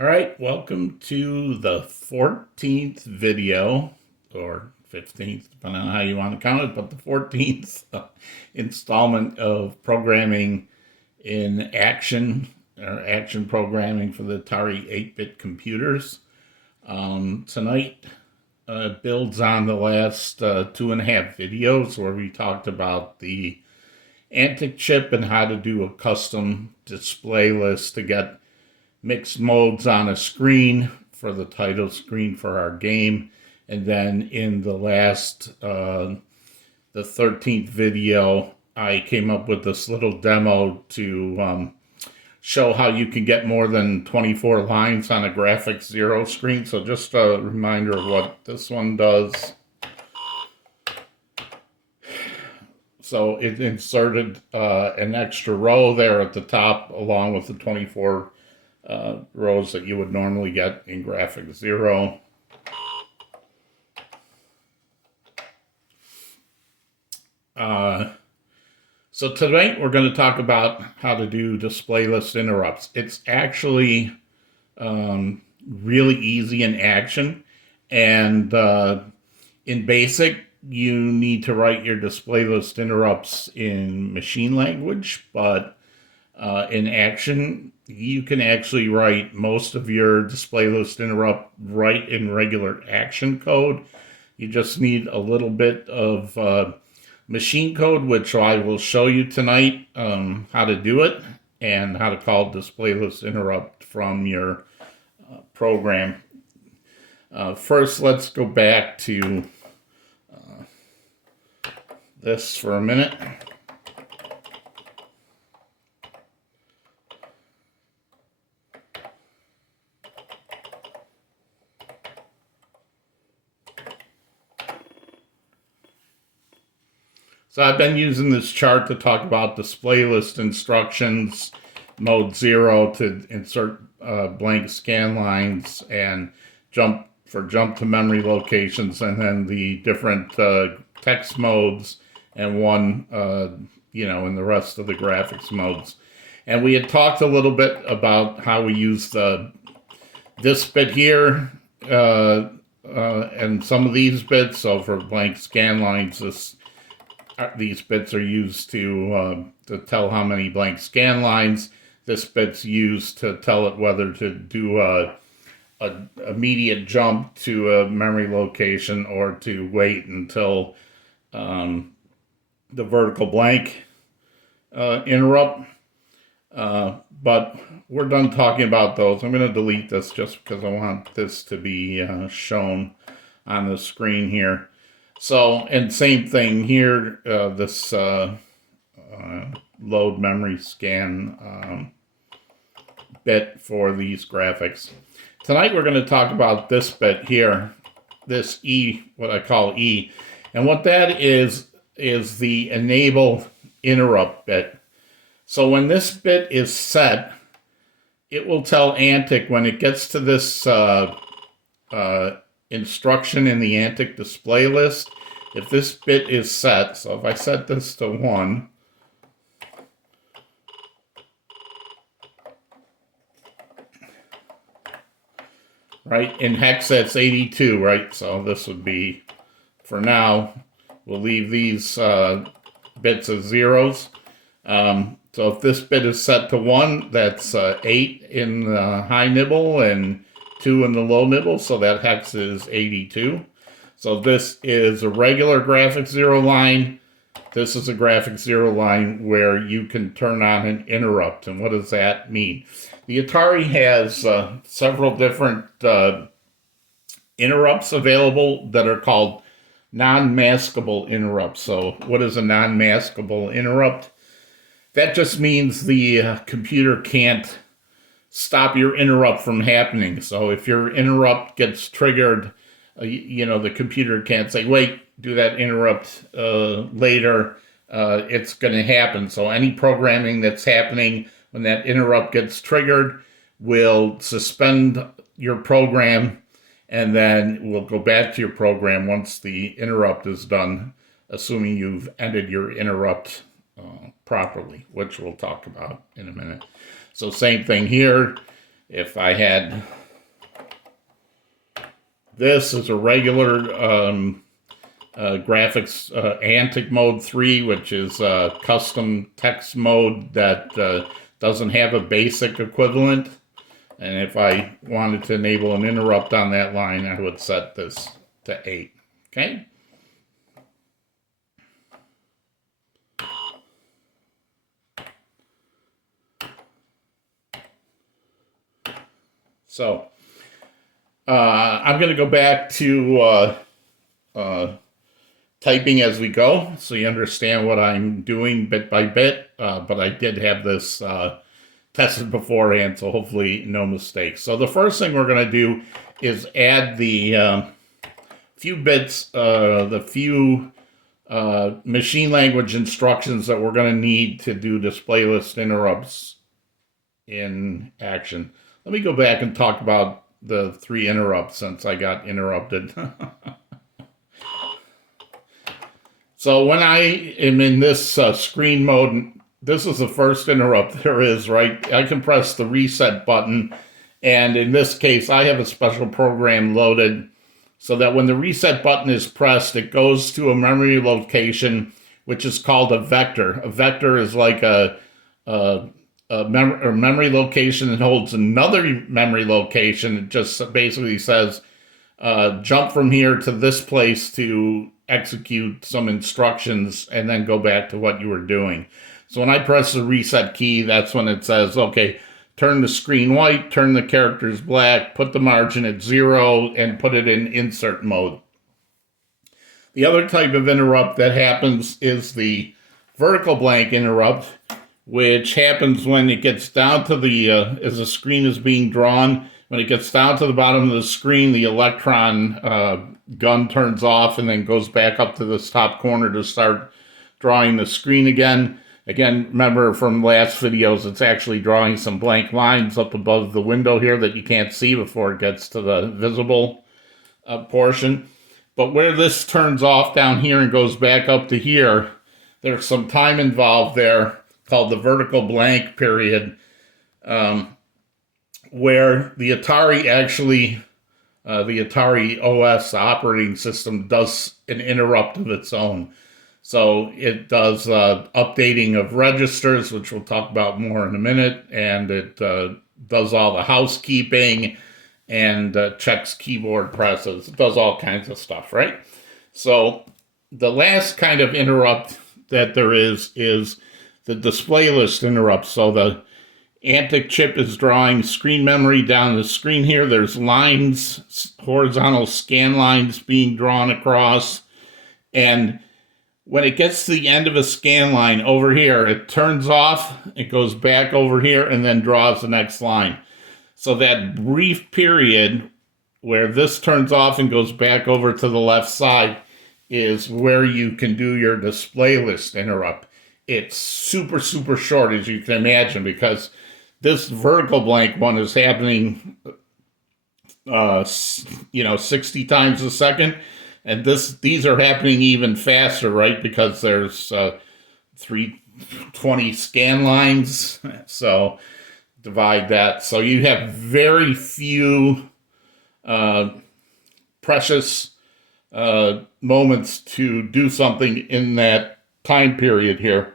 All right, welcome to the 14th video, or 15th, depending on how you want to count it, but the 14th installment of programming in action, or action programming for the Atari 8-bit computers. Tonight builds on the last 2.5 videos where we talked about the Antic chip and how to do a custom display list to get mixed modes on a screen for the title screen for our game. And then in the the 13th video, I came up with this little demo to show how you can get more than 24 lines on a graphics zero screen. So just a reminder of what this one does. So it inserted an extra row there at the top along with the 24 rows that you would normally get in graphics zero. So tonight we're going to talk about how to do display list interrupts. It's actually really easy in action, and in BASIC you need to write your display list interrupts in machine language, but in action you can actually write most of your display list interrupt right in regular action code. You just need a little bit of machine code, which I will show you tonight how to do it and how to call display list interrupt from your program. First, let's go back to this for a minute. So I've been using this chart to talk about display list instructions, mode 0 to insert blank scan lines and jump to memory locations, and then the different text modes and one, in the rest of the graphics modes. And we had talked a little bit about how we use this bit here and some of these bits. So for blank scan lines, these bits are used to tell how many blank scan lines. This bit's used to tell it whether to do a immediate jump to a memory location or to wait until the vertical blank interrupt. But we're done talking about those. I'm going to delete this just because I want this to be shown on the screen here. So, and same thing here, this load memory scan bit for these graphics. Tonight we're going to talk about this bit here, this E, what I call E. And what that is the enable interrupt bit. So when this bit is set, it will tell Antic when it gets to this instruction in the Antic display list, if this bit is set, so if I set this to 1, right, in hex that's 82, right, so this would be, for now, we'll leave these bits as zeros. So if this bit is set to 1, that's 8 in the high nibble and 2 in the low nibble, so that hex is 82. So this is a regular graphics zero line. This is a graphics zero line where you can turn on an interrupt. And what does that mean? The Atari has several different interrupts available that are called non-maskable interrupts. So what is a non-maskable interrupt? That just means the computer can't stop your interrupt from happening. So if your interrupt gets triggered, the computer can't say, wait, do that interrupt later. It's going to happen. So any programming that's happening when that interrupt gets triggered will suspend your program, and then we'll go back to your program once the interrupt is done, assuming you've ended your interrupt properly, which we'll talk about in a minute. So same thing here. If I had this as a regular graphics Antic mode 3, which is custom text mode that doesn't have a basic equivalent. And if I wanted to enable an interrupt on that line, I would set this to 8. Okay? So I'm going to go back to typing as we go, so you understand what I'm doing bit by bit. But I did have this tested beforehand, so hopefully no mistakes. So the first thing we're going to do is add the few bits, the few machine language instructions that we're going to need to do display list interrupts in action. Let me go back and talk about the 3 interrupts since I got interrupted. So when I am in this screen mode, this is the first interrupt there is, right? I can press the reset button, and in this case, I have a special program loaded so that when the reset button is pressed, it goes to a memory location, which is called a vector. A vector is like a memory location that holds another memory location. It just basically says, jump from here to this place to execute some instructions and then go back to what you were doing. So when I press the reset key, that's when it says, okay, turn the screen white, turn the characters black, put the margin at 0, and put it in insert mode. The other type of interrupt that happens is the vertical blank interrupt, which happens when it gets down to the, as the screen is being drawn, when it gets down to the bottom of the screen, the electron gun turns off and then goes back up to this top corner to start drawing the screen again. Again, remember from last videos, it's actually drawing some blank lines up above the window here that you can't see before it gets to the visible portion. But where this turns off down here and goes back up to here, there's some time involved there called the vertical blank period, where the Atari actually, the Atari OS operating system does an interrupt of its own. So it does updating of registers, which we'll talk about more in a minute, and it does all the housekeeping and checks keyboard presses. It does all kinds of stuff, right? So the last kind of interrupt that there is the display list interrupt. So the Antic chip is drawing screen memory down the screen here. There's lines, horizontal scan lines being drawn across. And when it gets to the end of a scan line over here, it turns off, it goes back over here, and then draws the next line. So that brief period where this turns off and goes back over to the left side is where you can do your display list interrupt. It's super, super short, as you can imagine, because this vertical blank one is happening, 60 times a second. And these are happening even faster, right? Because there's 320 scan lines. So divide that. So you have very few precious moments to do something in that time period here.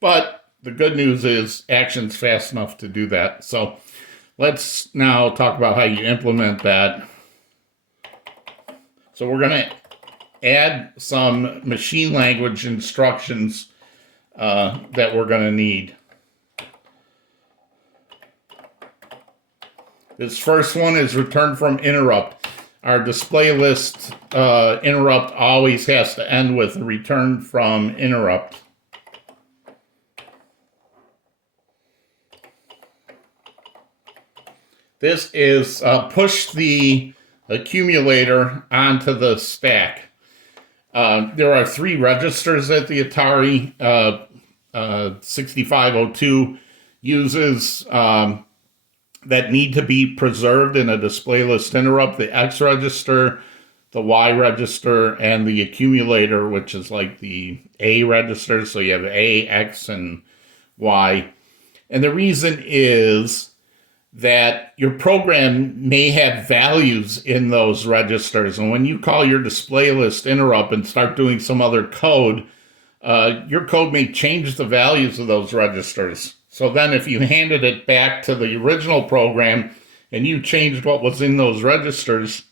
But the good news is action's fast enough to do that. So let's now talk about how you implement that. So we're going to add some machine language instructions that we're going to need. This first one is return from interrupt. Our display list interrupt always has to end with return from interrupt. This is push the accumulator onto the stack. There are 3 registers that the Atari 6502 uses that need to be preserved in a display list interrupt. The X register, the Y register, and the accumulator, which is like the A register. So you have A, X, and Y. And the reason is that your program may have values in those registers. And when you call your display list interrupt and start doing some other code, your code may change the values of those registers. So then if you handed it back to the original program and you changed what was in those registers,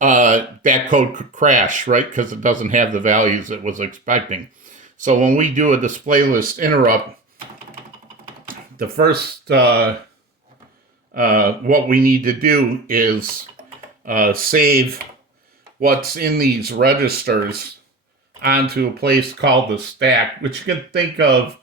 that code could crash, right? Because it doesn't have the values it was expecting. So when we do a display list interrupt, the first what we need to do is save what's in these registers onto a place called the stack, which you can think of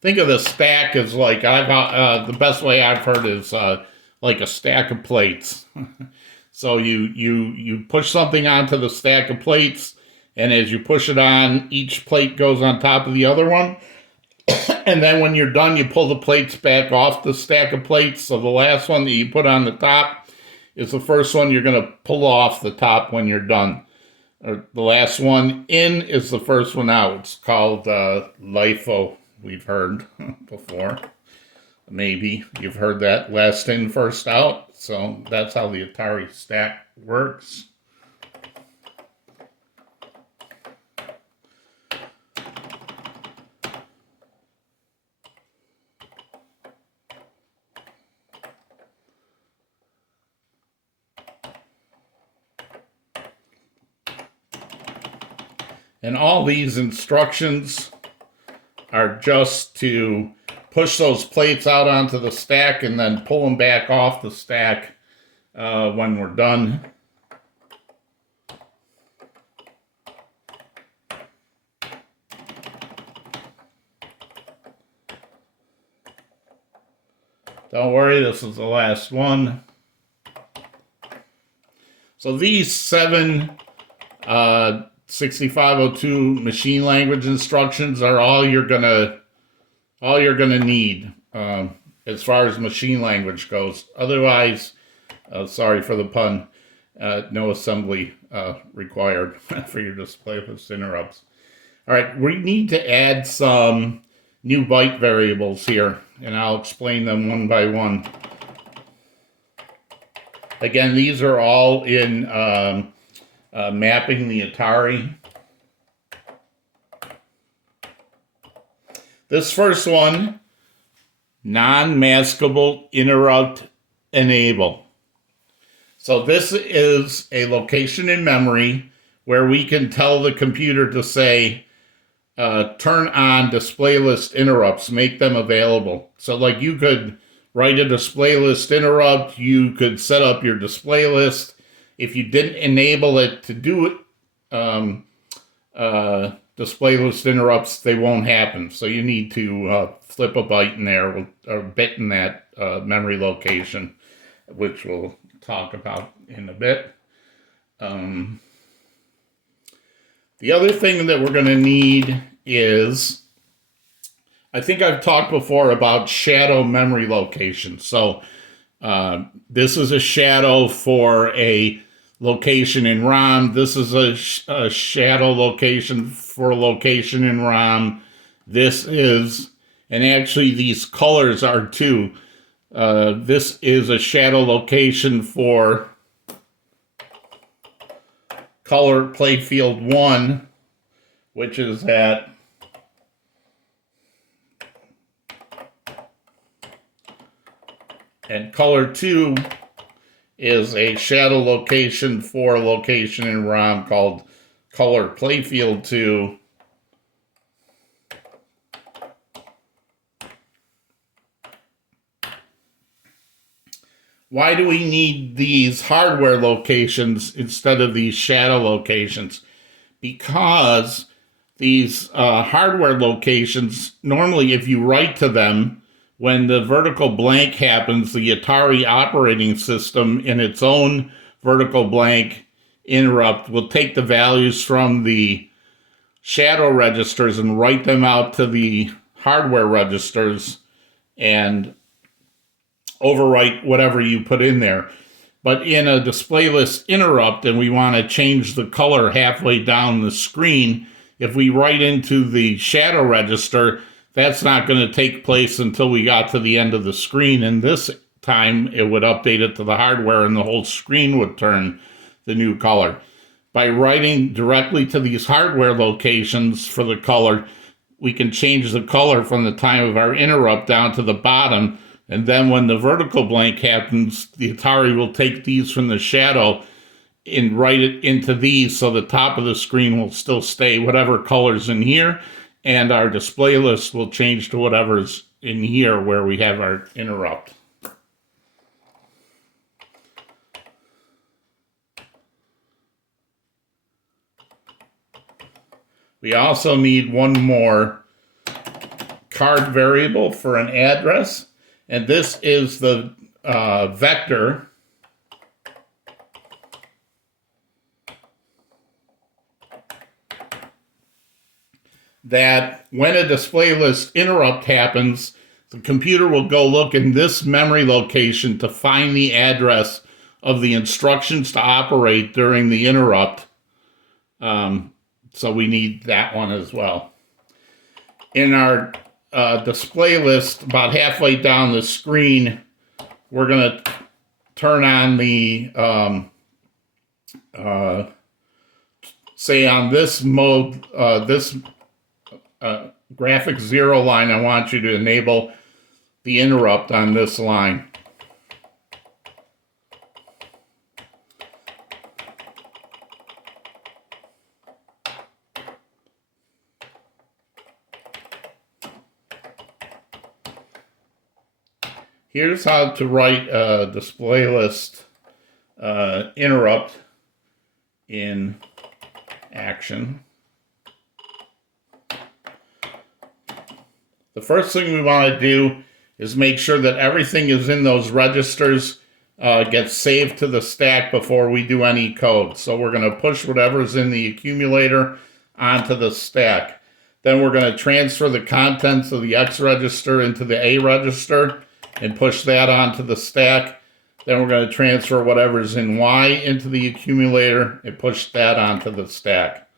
the stack as like the best way I've heard is like a stack of plates. So you push something onto the stack of plates, and as you push it on, each plate goes on top of the other one. And then when you're done, you pull the plates back off the stack of plates. So the last one that you put on the top is the first one you're going to pull off the top when you're done. Or the last one in is the first one out. It's called LIFO. We've heard before. Maybe you've heard that, last in, first out. So that's how the Atari stack works. And all these instructions are just to push those plates out onto the stack and then pull them back off the stack when we're done. Don't worry, this is the last one. So these 7 6502 machine language instructions are all you're gonna need as far as machine language goes. Otherwise, sorry for the pun, no assembly required for your display list interrupts. All right, we need to add some new byte variables here, and I'll explain them one by one. Again, these are all in mapping the Atari. This first one, non-maskable interrupt enable. So this is a location in memory where we can tell the computer to say, turn on display list interrupts, make them available. So like you could write a display list interrupt, you could set up your display list. If you didn't enable it to do it, display list interrupts, they won't happen. So you need to flip a byte in there, or bit in that memory location, which we'll talk about in a bit. The other thing that we're going to need is, I think I've talked before about shadow memory locations. So this is a shadow for a location in ROM. This is a shadow location for a location in ROM. This is, and actually these colors are too. This is a shadow location for color playfield 1, which is at and color 2 is a shadow location for a location in ROM called color playfield 2. Why do we need these hardware locations instead of these shadow locations? Because these hardware locations, normally if you write to them, when the vertical blank happens, the Atari operating system in its own vertical blank interrupt will take the values from the shadow registers and write them out to the hardware registers and overwrite whatever you put in there. But in a display list interrupt and we want to change the color halfway down the screen, if we write into the shadow register, that's not going to take place until we got to the end of the screen. And this time it would update it to the hardware and the whole screen would turn the new color. By writing directly to these hardware locations for the color, we can change the color from the time of our interrupt down to the bottom. And then when the vertical blank happens, the Atari will take these from the shadow and write it into these, so the top of the screen will still stay whatever color's in here, and our display list will change to whatever's in here where we have our interrupt. We also need one more card variable for an address. And this is the vector that when a display list interrupt happens, the computer will go look in this memory location to find the address of the instructions to operate during the interrupt. So we need that one as well. In our display list, about halfway down the screen, we're going to turn on the, say on this mode, graphic 0 line, I want you to enable the interrupt on this line. Here's how to write a display list interrupt in Action. The first thing we want to do is make sure that everything is in those registers gets saved to the stack before we do any code. So we're going to push whatever's in the accumulator onto the stack. Then we're going to transfer the contents of the X register into the A register and push that onto the stack. Then we're going to transfer whatever's in Y into the accumulator and push that onto the stack.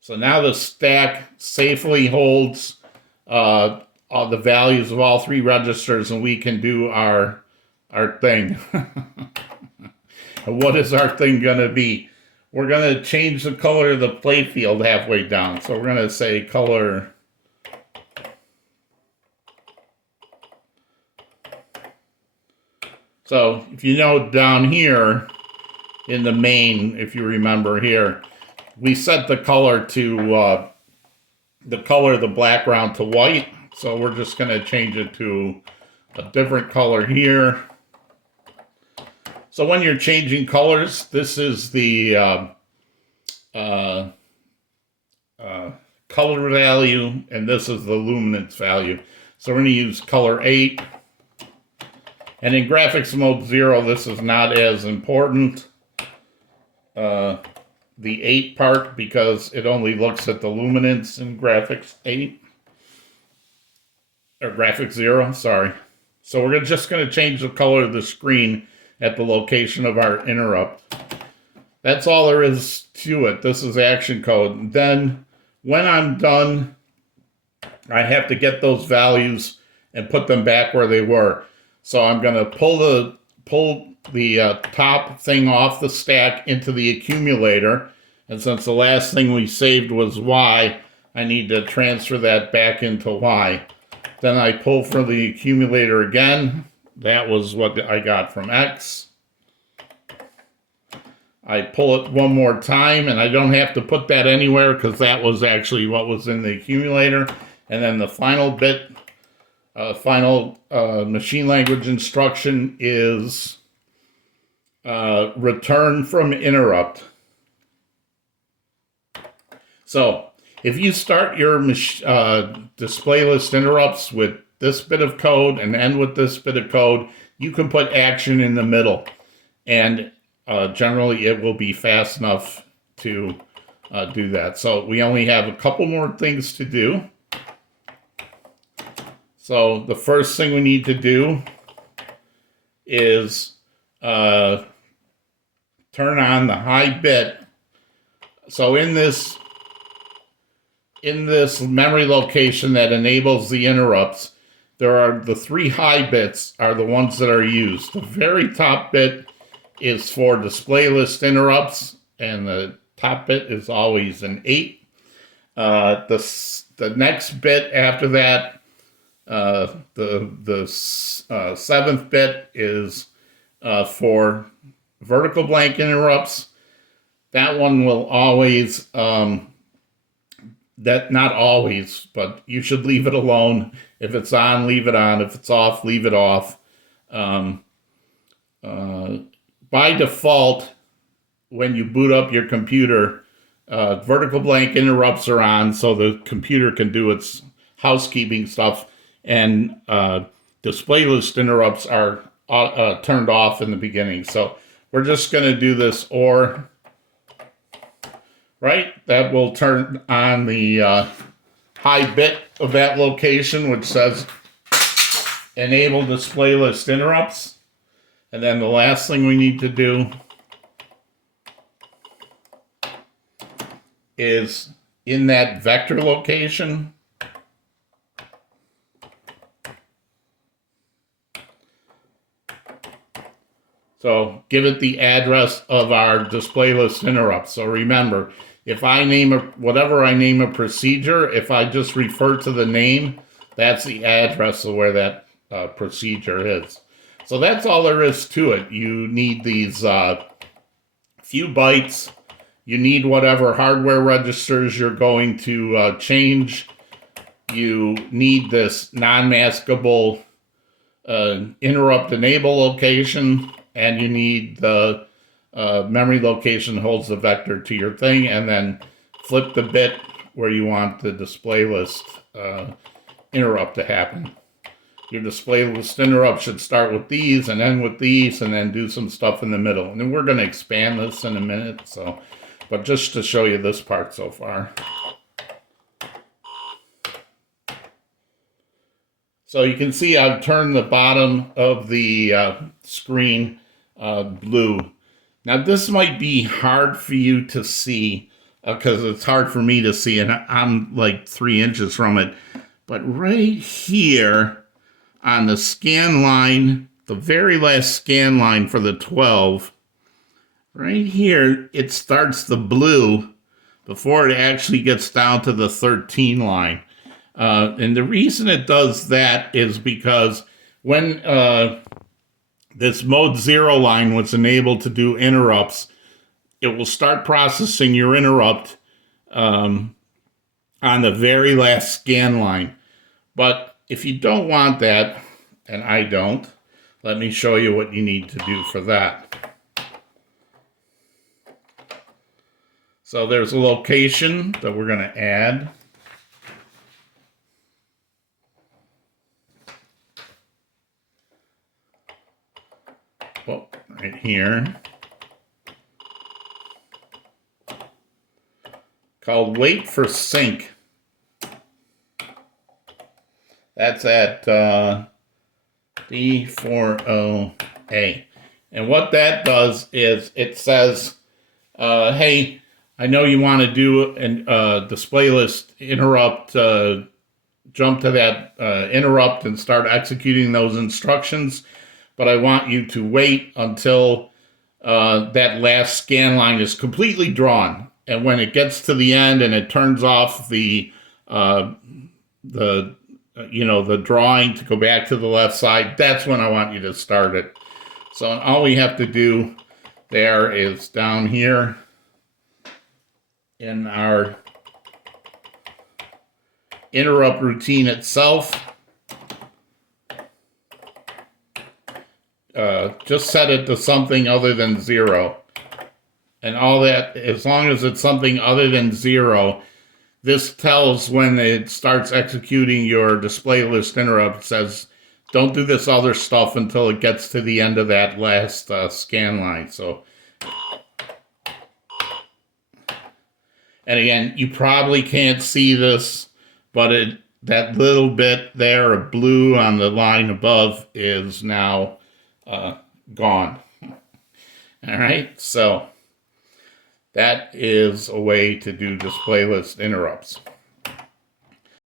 So now the stack safely holds all the values of all three registers, and we can do our thing. And what is our thing going to be? We're going to change the color of the playfield halfway down. So we're going to say color So if you know down here in the main, if you remember here, we set the color to the color of the background to white. So we're just going to change it to a different color here. So when you're changing colors, this is the color value, and this is the luminance value. So we're going to use color 8. And in graphics mode 0, this is not as important, the 8 part, because it only looks at the luminance in graphics 8. Or graphics 0, sorry. So we're just going to change the color of the screen at the location of our interrupt. That's all there is to it. This is action code. Then when I'm done, I have to get those values and put them back where they were. So I'm going to pull the top thing off the stack into the accumulator. And since the last thing we saved was Y, I need to transfer that back into Y. Then I pull from the accumulator again. That was what I got from X. I pull it one more time, and I don't have to put that anywhere because that was actually what was in the accumulator. And then the final bit, final machine language instruction is return from interrupt. So if you start your display list interrupts with this bit of code and end with this bit of code, you can put action in the middle. And generally it will be fast enough to do that. So we only have a couple more things to do. So the first thing we need to do is turn on the high bit. So in this memory location that enables the interrupts, there are the 3 high bits are the ones that are used. The very top bit is for display list interrupts, and the top bit is always an 8. The next bit after that, the 7th bit is for vertical blank interrupts. That one will always, not always, but you should leave it alone. If it's on, leave it on. If it's off, leave it off. By default, when you boot up your computer, vertical blank interrupts are on so the computer can do its housekeeping stuff, and display list interrupts are turned off in the beginning. So we're just going to do this OR, right? That will turn on the high bit of that location, which says enable display list interrupts. And then the last thing we need to do is in that vector location, so give it the address of our display list interrupt. So remember, if I name whatever I name a procedure, if I just refer to the name, that's the address of where that procedure is. So that's all there is to it. You need these few bytes. You need whatever hardware registers you're going to change. You need this non-maskable interrupt enable location, and you need the memory location holds the vector to your thing, and then flip the bit where you want the display list interrupt to happen. Your display list interrupt should start with these and end with these, and then do some stuff in the middle. And then we're going to expand this in a minute, so, but just to show you this part so far. So you can see I've turned the bottom of the screen blue. Now this might be hard for you to see because it's hard for me to see, and I'm like 3 inches from it. But right here on the scan line, the very last scan line for the 12, right here, it starts the blue before it actually gets down to the 13 line. And the reason it does that is because when this mode 0 line was enabled to do interrupts, it will start processing your interrupt on the very last scan line. But if you don't want that, and I don't, let me show you what you need to do for that. So there's a location that we're going to add. Oh, right here. Called wait for sync. That's at D40A. And what that does is it says, hey, I know you want to do a display list interrupt, jump to that interrupt and start executing those instructions, but I want you to wait until that last scan line is completely drawn. And when it gets to the end and it turns off the drawing to go back to the left side, that's when I want you to start it. So all we have to do there is down here in our interrupt routine itself, just set it to something other than 0. And all that, as long as it's something other than 0, this tells when it starts executing your display list interrupt, it says, don't do this other stuff until it gets to the end of that last scan line. So, and again, you probably can't see this, but that little bit there of blue on the line above is now gone. All right, so that is a way to do display list interrupts.